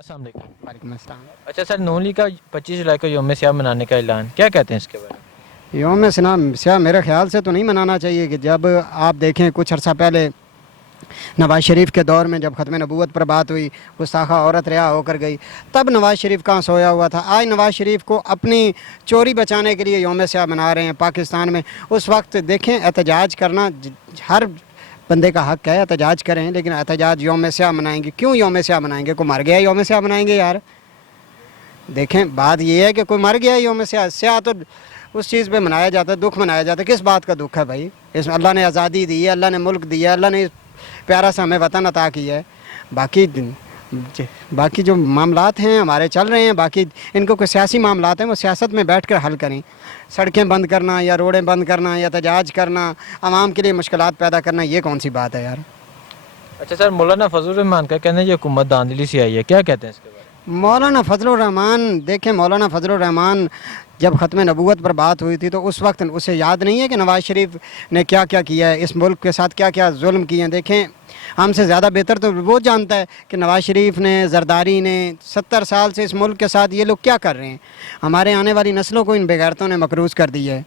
अस्सलाम वालेकुम। वालेकुम अस्सलाम। अच्छा सर, नोली का 25 जुलाई को यौम सियाह मनाने का ऐलान, क्या कहते हैं इसके बारे में? यौम सियाह मेरे ख्याल से तो नहीं मनाना चाहिए। कि जब आप देखें कुछ अर्सा पहले नवाज़ शरीफ के दौर में जब ख़त्म नबूवत पर बात हुई, गुस्ताखा औरत रिहा होकर गई, तब नवाज़ शरीफ कहाँ सोया हुआ था। आज नवाज़ शरीफ को अपनी चोरी बचाने के लिए यौम सियाह मना रहे हैं पाकिस्तान में। उस वक्त देखें, एहतजाज करना हर बंदे का हक़ है, एहतजाज करें, लेकिन एहतजाज यौम सियाह मनाएंगे क्यों? यौम सियाह मनाएंगे? कोई मर गया यौम सियाह मनाएंगे यार? देखें, बात ये है कि कोई मर गया यौम सियाह तो उस चीज़ पे मनाया जाता है, दुख मनाया जाता है। किस बात का दुख है भाई? इसमें अल्लाह ने आज़ादी दी है, अल्लाह ने मुल्क दिया है, अल्लाह ने प्यारा सा हमें वतन अता किया है। बाकी जो मामलात हैं हमारे चल रहे हैं, बाकी इनको कोई सियासी मामलात हैं वो सियासत में बैठ कर हल करें। सड़कें बंद करना या रोडें बंद करना या एहतजाज करना, आवाम के लिए मुश्किलात पैदा करना, ये कौन सी बात है यार? अच्छा सर, मौलाना फजल रहमान का कहना है ये हुकूमत धांधली से आई है, क्या कहते हैं इसके बारे में? मौलाना फजल रहमान, देखें, मौलाना फजल रहमान जब ख़त्म नबूवत पर बात हुई थी तो उस वक्त उसे याद नहीं है कि नवाज़ शरीफ ने क्या क्या किया है, इस मुल्क के साथ क्या क्या जुल्म किए हैं। देखें, हमसे ज़्यादा बेहतर तो वो जानता है कि नवाज़ शरीफ ने, जरदारी ने 70 साल से इस मुल्क के साथ ये लोग क्या कर रहे हैं। हमारे आने वाली नस्लों को इन बेगैरतों ने मकरूज़ कर दिया है।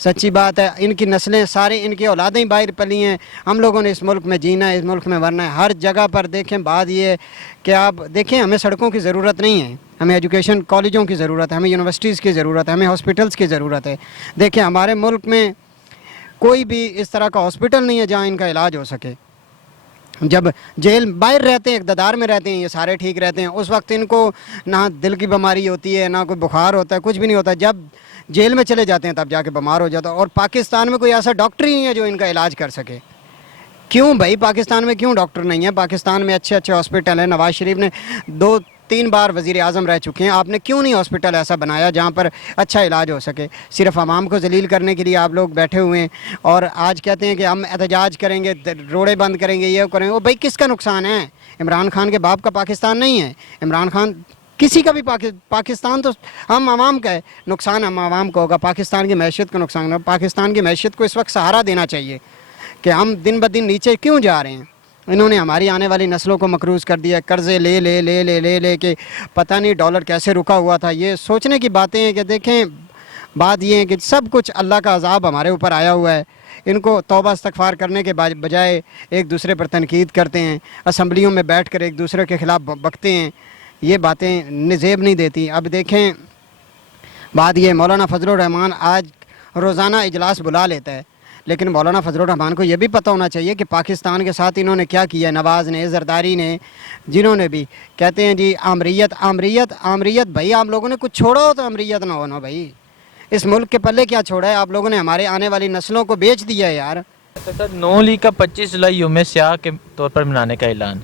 सच्ची बात है, इनकी नस्लें सारी, इनकी औलादें ही बाहर पली हैं। हम लोगों ने इस मुल्क में जीना है, इस मुल्क में मरना है। हर जगह पर देखें, बात ये है कि आप देखें, हमें सड़कों की ज़रूरत नहीं है, हमें एजुकेशन कॉलेजों की ज़रूरत है, हमें यूनिवर्सिटीज़ की ज़रूरत है, हमें हॉस्पिटल्स की ज़रूरत है। देखें, हमारे मुल्क में कोई भी इस तरह का हॉस्पिटल नहीं है जहाँ इनका इलाज हो सके। जब जेल बाहर रहते हैं, इक़्तिदार में रहते हैं, ये सारे ठीक रहते हैं। उस वक्त इनको ना दिल की बीमारी होती है, ना कोई बुखार होता है, कुछ भी नहीं होता। जब जेल में चले जाते हैं तब जाके बीमार हो जाता है। और पाकिस्तान में कोई ऐसा डॉक्टर ही नहीं है जो इनका इलाज कर सके। क्यों भाई, पाकिस्तान में क्यों डॉक्टर नहीं है? पाकिस्तान में अच्छे अच्छे हॉस्पिटल हैं। नवाज़ शरीफ ने 2-3 बार वज़ीर आज़म रह चुके हैं, आपने क्यों नहीं हॉस्पिटल ऐसा बनाया जहाँ पर अच्छा इलाज हो सके? सिर्फ आवाम को जलील करने के लिए आप लोग बैठे हुए हैं और आज कहते हैं कि हम एहतजाज करेंगे, रोडें बंद करेंगे, ये करेंगे। वो भाई किसका नुकसान है? इमरान खान के बाप का पाकिस्तान नहीं है। इमरान खान किसी का भी पाकिस्तान तो हम आवाम का है, नुकसान हम आवाम को होगा। पाकिस्तान की मैशियत को नुकसान होगा। पाकिस्तान की मैशियत को इस वक्त सहारा देना चाहिए कि हम दिन ब दिन नीचे क्यों जा रहे हैं। इन्होंने हमारी आने वाली नस्लों को मकरूज़ कर दिया। कर्ज़े ले ले ले ले ले ले के पता नहीं डॉलर कैसे रुका हुआ था। ये सोचने की बातें हैं कि देखें, बात ये है कि सब कुछ अल्लाह का अज़ाब हमारे ऊपर आया हुआ है। इनको तौबा इस्तग़फ़ार करने के बजाय एक दूसरे पर तनकीद करते हैं, असम्बलियों में बैठ कर एक दूसरे के ख़िलाफ़ बकते हैं। ये बातें निज़ेब नहीं देती। अब देखें, बात ये, मौलाना फजल रहमान आज रोज़ाना इजलास बुला लेता है, लेकिन मौलाना फजल रहमान को ये भी पता होना चाहिए कि पाकिस्तान के साथ इन्होंने क्या किया। नवाज़ ने, जरदारी ने, जिन्होंने भी कहते हैं जी आमरीत आमरीत आमरीत। भाई आप लोगों ने कुछ छोड़ा हो तो आमरीत ना होना भाई। इस मुल्क के पल्ले क्या छोड़ा है? आप लोगों ने हमारे आने वाली नस्लों को बेच दिया है यार। अच्छा सर, नौ लीग का 25 जुलाई यौम सियाह के तौर पर मनाने का ऐलान,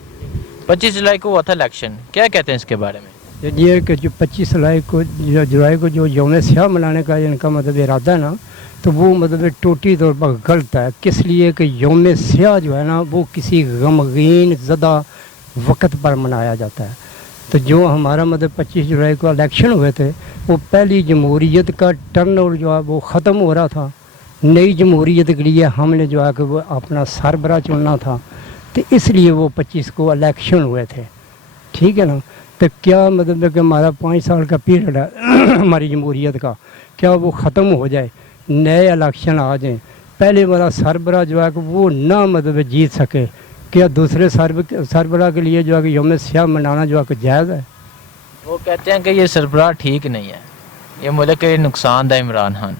25 जुलाई को हुआ था इलेक्शन, क्या कहते हैं इसके बारे में? ये कि जो 25 जुलाई को जो यौम सियाह मनाने का इनका मतलब इरादा है ना, तो वो मतलब टोटली तौर पर गलत है। किस लिए कि यौम सियाह जो है ना वो किसी गमगीन ज़दा वक्त पर मनाया जाता है। तो जो हमारा मतलब 25 जुलाई को इलेक्शन हुए थे, वो पहली जमहूरियत का टर्न ओवर जो है वो ख़त्म हो रहा था। नई जमहूरियत के लिए हमने जो है कि वो अपना सरबराह चुनना था, तो इसलिए वो 25 को इलेक्शन हुए थे। ठीक है ना? तो क्या मतलब है कि हमारा 5 साल का पीरियड है हमारी जमहूरियत का, क्या वो ख़त्म हो जाए, नए इलेक्शन आ जाएँ, पहले वाला सरबराह जो है कि वो ना मतलब जीत सके? क्या दूसरे सरबराह के लिए जो है कि यौम सियाह मनाना जो है कि जायज़ है? वो कहते हैं कि ये सरबराह ठीक नहीं है, ये मुल्क के नुकसानदा इमरान खान।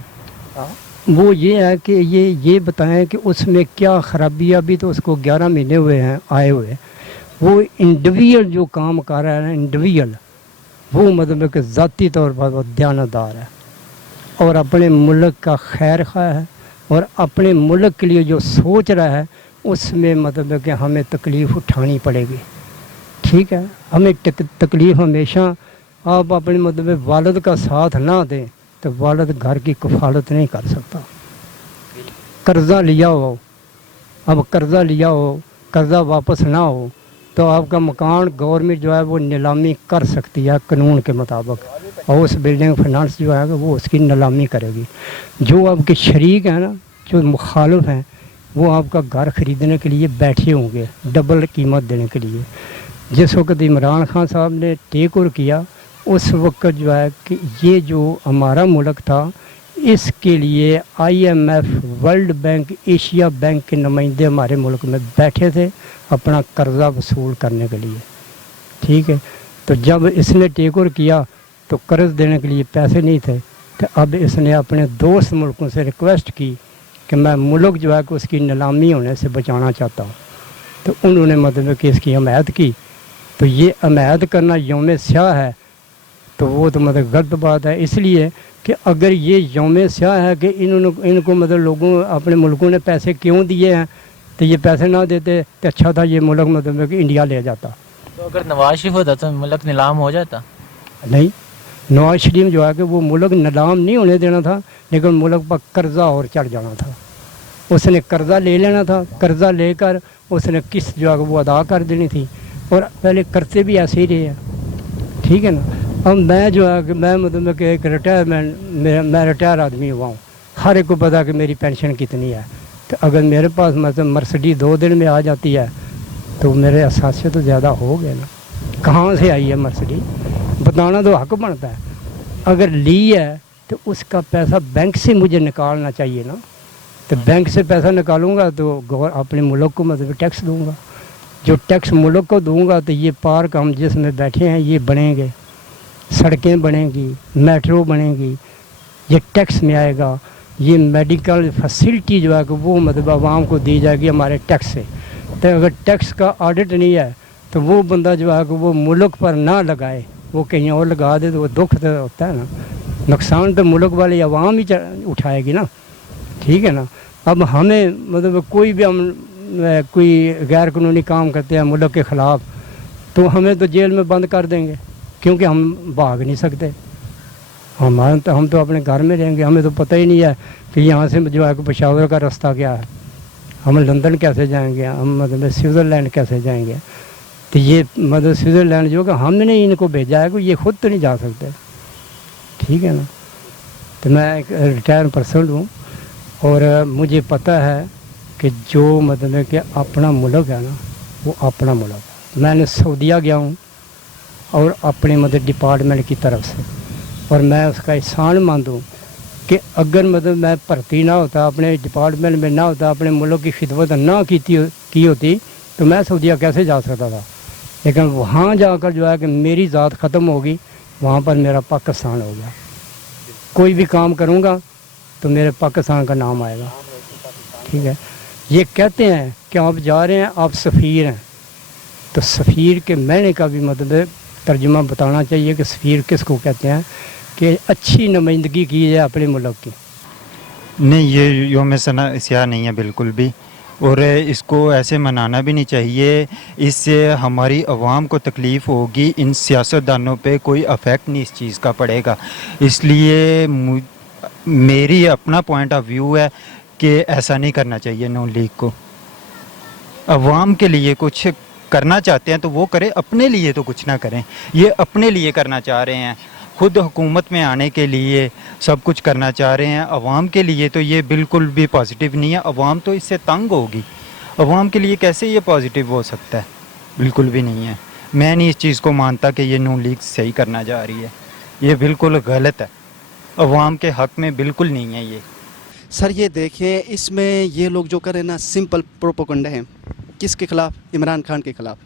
वो ये है कि ये बताएं कि उसमें क्या ख़राबी। अभी तो उसको 11 महीने हुए हैं आए हुए। वो इंडिविजुअल जो काम कर रहा है ना, इंडिविजुअल, वो मतलब कि ज़ाती तौर पर वो दयानतदार है और अपने मुल्क का खैर ख्वाह है और अपने मुल्क के लिए जो सोच रहा है उसमें मतलब कि हमें तकलीफ़ उठानी पड़ेगी। ठीक है, हमें तकलीफ़ हमेशा, आप अपने मतलब वालिद का साथ ना दें तो वालिद घर की कफालत नहीं कर सकता। कर्ज़ा लिया हो, अब कर्ज़ा लिया हो, कर्ज़ा वापस ना हो तो आपका मकान गवर्नमेंट जो है वो नीलामी कर सकती है कानून के मुताबिक, और उस बिल्डिंग फाइनेंस जो है वो उसकी नीलामी करेगी। जो आपके शरीक हैं ना, जो मुखालिफ हैं, वो आपका घर ख़रीदने के लिए बैठे होंगे डबल कीमत देने के लिए। जिस वक्त इमरान खान साहब ने टेक ओवर किया उस वक्त जो है कि ये जो हमारा मुल्क था इसके लिए IMF, world bank, Asia bank के नुमाइंदे हमारे मुल्क में बैठे थे अपना कर्ज़ा वसूल करने के लिए, ठीक है। तो जब इसने टेक ओवर किया तो कर्ज़ देने के लिए पैसे नहीं थे, तो अब इसने अपने दोस्त मुल्कों से रिक्वेस्ट की कि मैं मुल्क जो है कि उसकी नीलामी होने से बचाना चाहता हूँ। तो उन्होंने मतलब कि इसकी हमायत की। तो ये हमायत करना यौम स्याह है तो वो तो मतलब गलत बात है, इसलिए कि अगर ये यौम स्याह है कि इनको मतलब लोगों अपने मुल्कों ने पैसे क्यों दिए हैं, तो ये पैसे ना देते तो अच्छा था ये मुल्क मतलब कि इंडिया ले जाता। तो अगर नवाज शरीफ होता तो मुल्क नीलाम हो जाता? नहीं, नवाज शरीफ जो है कि वो मुल्क नीलाम नहीं होने देना था, लेकिन मुल्क पर कर्ज़ा और चढ़ जाना था। उसने कर्ज़ा ले लेना था, कर्ज़ा लेकर उसने किस्त जो है वो अदा कर देनी थी, और पहले करते भी ऐसे ही रहे हैं, ठीक है ना। अब मैं जो है कि मैं मतलब कि एक रिटायरमेंट मैं रिटायर आदमी हुआ हूँ, हर एक को पता कि मेरी पेंशन कितनी है। तो अगर मेरे पास मतलब मर्सिडीज 2 दिन में आ जाती है तो मेरे असासे तो ज़्यादा हो गए ना। कहाँ से आई है मर्सिडीज, बताना तो हक बनता है। अगर ली है तो उसका पैसा बैंक से मुझे निकालना चाहिए ना, तो बैंक से पैसा निकालूंगा तो अपने मुल्क को मतलब टैक्स दूंगा। जो टैक्स मुल्क को दूंगा तो ये पार्क हम जिसमें बैठे हैं ये बनेंगे, सड़कें बनेंगी, मेट्रो बनेगी, ये टैक्स में आएगा। ये मेडिकल फैसिलिटी जो है कि वो मतलब आवाम को दी जाएगी हमारे टैक्स से। तो अगर टैक्स का ऑडिट नहीं है तो वो बंदा जो है कि वो मुल्क पर ना लगाए, वो कहीं और लगा दे तो वो दुख तो होता है ना। नुकसान तो मुल्क वाली आवाम ही उठाएगी ना, ठीक है ना। अब हमें मतलब कोई भी हम कोई गैर कानूनी काम करते हैं मुल्क के ख़िलाफ़ तो हमें तो जेल में बंद कर देंगे, क्योंकि हम भाग नहीं सकते। हम तो अपने घर में रहेंगे, हमें तो पता ही नहीं है कि यहाँ से जो है कि पेशावर का रास्ता क्या है, हम लंदन कैसे जाएंगे, हम मतलब स्विट्ज़रलैंड कैसे जाएंगे। तो ये मतलब स्विट्ज़रलैंड जो कि हमने इनको भेजा है कि ये खुद तो नहीं जा सकते, ठीक है ना। तो मैं एक रिटायर पर्सन हूँ और मुझे पता है कि जो मतलब कि अपना मुल्क है ना वो अपना मुल्क है। मैंने सऊदीया गया हूँ और अपने मतलब डिपार्टमेंट की तरफ से, और मैं उसका एहसान मानूँ कि अगर मतलब मैं भर्ती ना होता, अपने डिपार्टमेंट में ना होता, अपने मुल्क की खिदमत ना की होती तो मैं सऊदीया कैसे जा सकता था। लेकिन वहाँ जाकर जो है कि मेरी ज़ात ख़त्म होगी, वहाँ पर मेरा पाकिस्तान हो गया। कोई भी काम करूँगा तो मेरे पाकिस्तान का नाम आएगा, ठीक है। ये कहते हैं कि आप जा रहे हैं, आप सफ़ीर हैं, तो सफ़ीर के मैंने का भी मतलब तर्जुमा बताना चाहिए कि सफ़ीर किसको कहते हैं, कि अच्छी नुमाइंदगी की जाए अपने मुल्क की। नहीं, ये यौम स्याह नहीं है बिल्कुल भी, और इसको ऐसे मनाना भी नहीं चाहिए। इससे हमारी आवाम को तकलीफ़ होगी, इन सियासतदानों पे कोई अफेक्ट नहीं इस चीज़ का पड़ेगा। इसलिए मेरी अपना पॉइंट ऑफ व्यू है कि ऐसा नहीं करना चाहिए। नून लीग को अवाम के लिए कुछ करना चाहते हैं तो वो करें, अपने लिए तो कुछ ना करें। ये अपने लिए करना चाह रहे हैं, खुद हुकूमत में आने के लिए सब कुछ करना चाह रहे हैं। अवाम के लिए तो ये बिल्कुल भी पॉजिटिव नहीं है, अवाम तो इससे तंग होगी। अवाम के लिए कैसे ये पॉजिटिव हो सकता है, बिल्कुल भी नहीं है। मैं नहीं इस चीज़ को मानता कि ये नून लीग सही करना जा रही है, ये बिल्कुल गलत है, अवाम के हक़ में बिल्कुल नहीं है ये। सर ये देखें, इसमें ये लोग जो कर रहे हैं ना सिंपल प्रोपोगंडा है। किसके ख़िलाफ़? इमरान खान के ख़िलाफ़।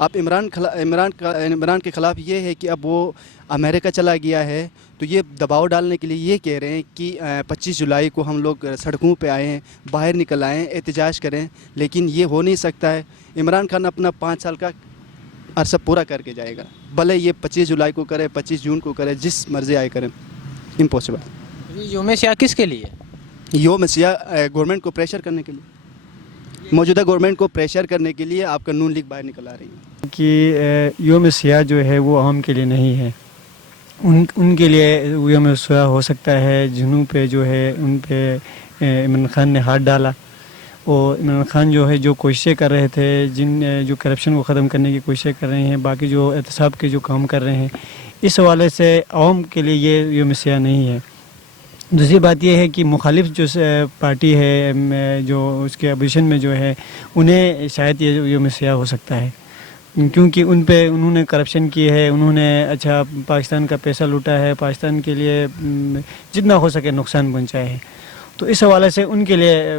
अब इमरान के ख़िलाफ़ ये है कि अब वो अमेरिका चला गया है, तो ये दबाव डालने के लिए ये कह रहे हैं कि 25 जुलाई को हम लोग सड़कों पे आए हैं, बाहर निकल आए हैं, एहतजाज करें। लेकिन ये हो नहीं सकता है। इमरान खान अपना 5 साल का अरसा पूरा करके जाएगा, भले ये 25 जुलाई को करे, 25 जून को करे, जिस मर्ज़ी आए करें, इम्पॉसिबल। यौम स्याह किसके लिए? यौम स्याह गवर्नमेंट को प्रेशर करने के लिए, मौजूदा गवर्नमेंट को प्रेशर करने के लिए आपका नून लीग बाहर निकल आ रही है। कि यौम स्याह जो है वो आम के लिए नहीं है, उनके लिए यौम स्याह हो सकता है जिन्हों पे जो है उन पे इमरान खान ने हाथ डाला। और इमरान खान जो है जो कोशिशें कर रहे थे, जो करप्शन को ख़त्म करने की कोशिशें कर रहे हैं, बाकी जो एहतसाब के जो काम कर रहे हैं, इस हवाले से आवाम के लिए ये यौम स्याह नहीं है। दूसरी बात यह है कि मुखालिफ जो पार्टी है जो उसके अपोजिशन में जो है, उन्हें शायद ये यौम स्याह हो सकता है। کیونکہ ان پہ انہوں نے کرپشن کی ہے, انہوں نے اچھا پاکستان کا پیسہ لوٹا ہے, پاکستان کے لیے جتنا ہو سکے نقصان پہنچایا ہے. تو اس حوالے سے ان کے لیے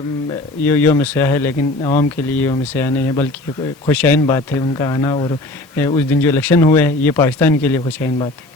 یہ یوم سیاح ہے, لیکن عوام کے لیے یوم سیاح نہیں ہے, بلکہ خوشائن بات ہے ان کا آنا. اور اس دن جو الیکشن ہوئے یہ پاکستان کے لیے خوشائن بات ہے.